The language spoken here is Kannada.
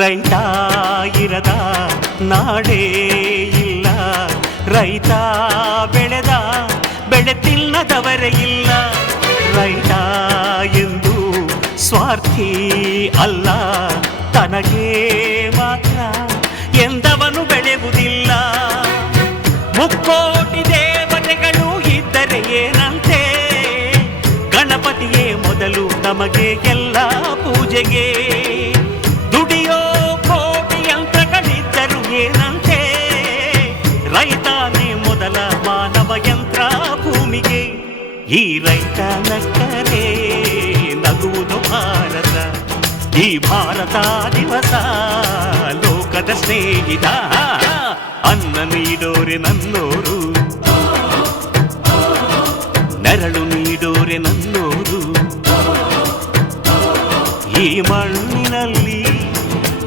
ರೈತ ಇರದ ನಾಡೇ ಇಲ್ಲ ರೈತ ಬೆಳೆದ ಬೆಳೆತಿಲ್ಲದವರೇ ಇಲ್ಲ ರೈತ ಎಂದು ಸ್ವಾರ್ಥಿ ಅಲ್ಲ ತನಗೆ ಮಾತ್ರ ಎಂದವನು ಬೆಳೆಯುವುದಿಲ್ಲ ಮುಕ್ಕೋಟಿ ದೇವತೆಗಳು ಇದ್ದರೆ ಏನಂತೆ ಗಣಪತಿಯೇ ಮೊದಲು ನಮಗೆ ಎಲ್ಲ ಪೂಜೆಗೆ ಈ ರೈತ ನಕ್ಕರೆ ನಗುವುದು ಭಾರತ ಈ ಭಾರತ ದಿವಸ ಲೋಕದ ಸ್ನೇಹಿತ ಅನ್ನ ನೀಡೋರೆ ನನ್ನೋರು ನೆರಳು ನೀಡೋರೆ ನನ್ನೋರು ಈ ಮಣ್ಣಿನಲ್ಲಿ